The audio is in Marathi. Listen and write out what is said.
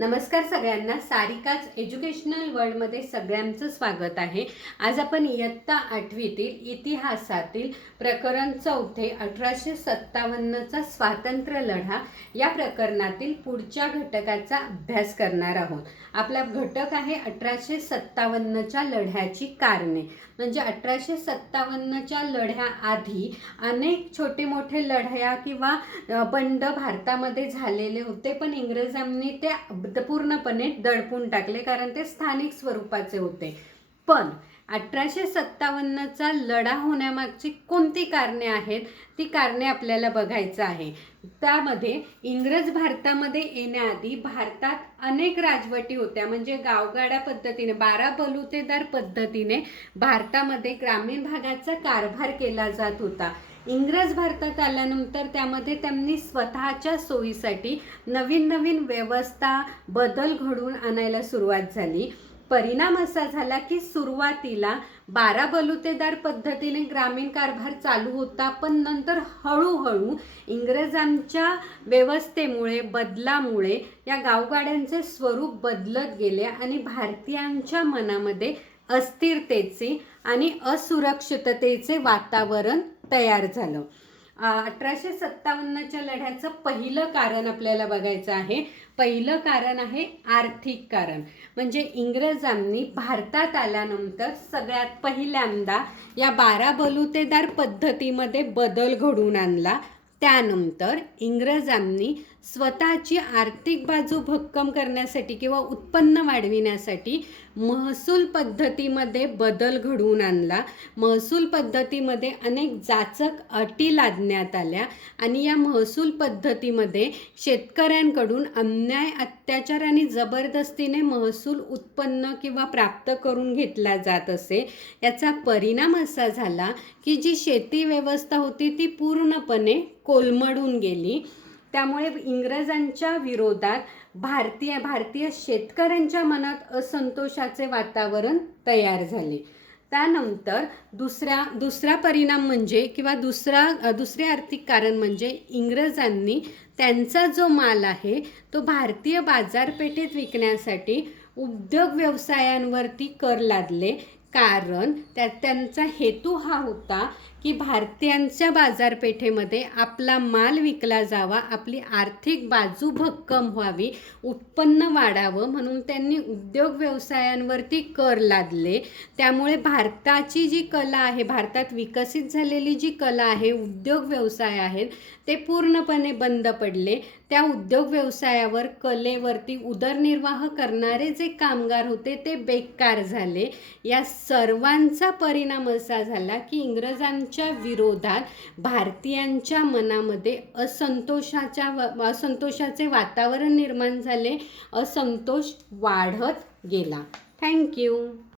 नमस्कार सगळ्यांना, सारिकाच एज्युकेशनल वर्ल्डमध्ये सगळ्यांचं स्वागत आहे। आज आपण इयत्ता 8वीतील इतिहासातील प्रकरण 4 1857चा स्वातंत्र्य लढा या प्रकरणातील पुढच्या घटकाचा अभ्यास करणार आहोत। आपला घटक आहे 1857च्या लढ्याची कारणे। म्हणजे 1857च्या लढ्याआधी अनेक छोटे मोठे लढाया किंवा बंड भारतामध्ये झालेले होते, पण इंग्रजांनी ते पूर्णपणे दडपून टाकले कारण ते स्थानिक स्वरूपाचे होते। पण 1857चा लढा होण्यामागची कोणती कारणे आहेत ती कारणे आपल्याला बघायचं आहे। त्यामध्ये इंग्रज भारतामध्ये येण्याआधी भारतात अनेक राजवटी होत्या। म्हणजे गावगाडा पद्धतीने 12 बलुतेदार पद्धतीने भारतामध्ये ग्रामीण भागाचा कारभार केला जात होता। इंग्रज भारतात आल्यानंतर त्यामध्ये त्यांनी स्वतःच्या सोयीसाठी नवीन नवीन व्यवस्था बदल घडवून आणायला सुरुवात झाली। परिणाम असा झाला की सुरुवातीला 12 बलुतेदार पद्धतीने ग्रामीण कारभार चालू होता, पण नंतर हळूहळू इंग्रजांच्या व्यवस्थेमुळे बदलामुळे या गावगाड्यांचे स्वरूप बदलत गेले आणि भारतीयांच्या मनामध्ये अस्थिरतेचे आणि असुरक्षिततेचे वातावरण तयार झालं। 1857च्या लढ्याचं पहिलं कारण आपल्याला बघायचं आहे। पहिलं कारण आहे आर्थिक कारण। म्हणजे इंग्रजांनी भारतात आल्यानंतर सगळ्यात पहिल्यांदा या 12 बलुतेदार पद्धतीमध्ये बदल घडवून आणला। त्यानंतर इंग्रजांनी स्वतःची आर्थिक बाजू भक्कम करण्यासाठी किंवा उत्पन्न वाढविण्यासाठी महसूल पद्धतीमध्ये बदल घडवून आणला। महसूल पद्धतीमध्ये अनेक जाचक अटी लादण्यात आल्या आणि या महसूल पद्धतीमध्ये शेतकऱ्यांकडून अन्याय, अत्याचार आणि जबरदस्तीने महसूल उत्पन्न किंवा प्राप्त करून घेतला जात असे। याचा परिणाम असा झाला की जी शेती व्यवस्था होती ती पूर्णपणे कोलमडून गेली। त्यामुळे इंग्रजांच्या विरोधात भारतीय शेतकऱ्यांच्या मनात असंतोषाचे वातावरण तयार झाले। त्यानंतर दुसरा परिणाम म्हणजे किंवा दुसरे आर्थिक कारण म्हणजे इंग्रजांनी त्यांचा जो माल आहे तो भारतीय बाजारपेठेत विकण्यासाठी उद्योग व्यवसायांवरती कर लादले। कारण त्यांचा हेतू हा होता की भारतीयांच्या बाजारपेठेमध्ये आपला माल विकला जावा, आपली आर्थिक बाजू भक्कम व्हावी, उत्पन्न वाढावं, म्हणून त्यांनी उद्योग व्यवसायांवरती कर लादले। त्यामुळे भारताची जी कला आहे, भारतात विकसित झालेली जी कला आहे, उद्योग व्यवसाय आहेत, ते पूर्णपणे बंद पडले। त्या उद्योग व्यवसायावर, कलेवरती उदरनिर्वाह करणारे जे कामगार होते ते बेकार झाले। या सर्वांचा परिणाम असा झाला की इंग्रजांच्या विरोधात भारतीयांच्या मनामध्ये असंतोषाचे वातावरण निर्माण झाले। असंतोष वाढत गेला। थँक्यू।